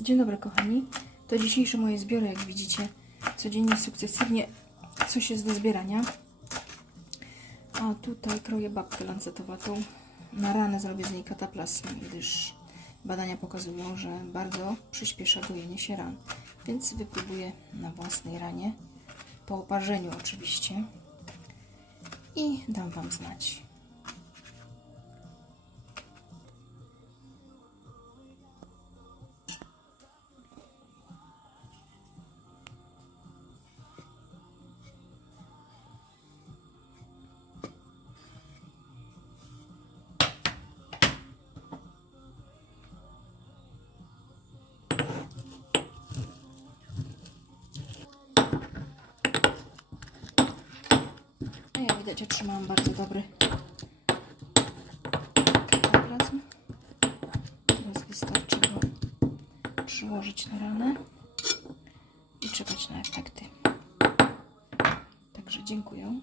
Dzień dobry kochani. To dzisiejsze moje zbiory, jak widzicie. Codziennie, sukcesywnie coś jest do zbierania. A tutaj kroję babkę lancetowatą. Na ranę zrobię z niej kataplazmę, gdyż badania pokazują, że bardzo przyspiesza gojenie się ran. Więc wypróbuję na własnej ranie. Po oparzeniu oczywiście. I dam Wam znać. Widać otrzymałam bardzo dobry kataplazm. Teraz wystarczy go przyłożyć na ranę i czekać na efekty. Także dziękuję.